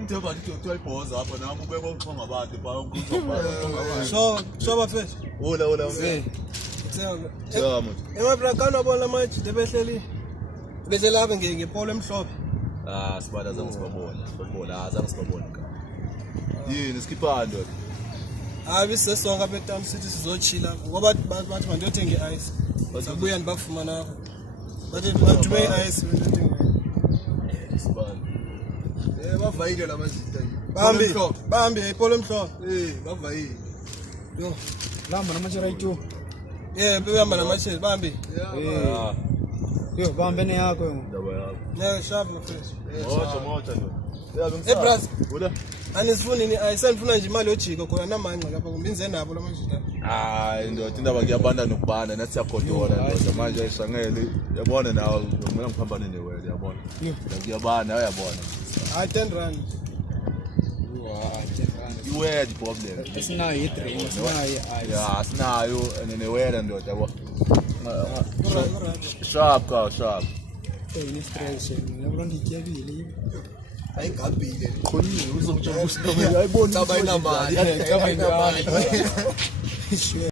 Umthemba nje uthola ibhoza apha nami ubeka uxhonga abantu so bafethu hola Siyama. Emabrakana bona manje debehleli bese lapha ngepolo emhlophe. Sibala zange sibabona. Azange sibabona. Yini skipando ndoda? Bisesonke abetana sithi sizochilla ngoba bathi mandiyothenga ice. Bazabuya ndibafumana apha. Bathi bathume ice Sibanda. Bavayile lamazita. Bambi ipolo emhlophe. Bavayile. Yo, Lamba namashera itu. bebehamba namasheli bambi. Yo, bambene yakho yo. Ndaba yakho. Sharp mafethu. Moja ndo. Bras. Hola. Anisifuni ni ayisandifuna nje imali yojiko khona namanqa lapha kumbinze nabo lamajita. Ndoda indaba kuyabanda nokubanda nathi siyakhodola ndoda manje ayishangele yabona nawe kumele ngiphambane newele yabona. Kuyabanda uyabona. 10 rand. You were the problem. Asinayo i-train, asinayo i-ice. Yeah, asinayo newele ndoda yabo. Sharp. Ini-stress yabona ndityabile. Ayigabhile. Khonile uzomtshela ukuthi ayibona Cabayina mali.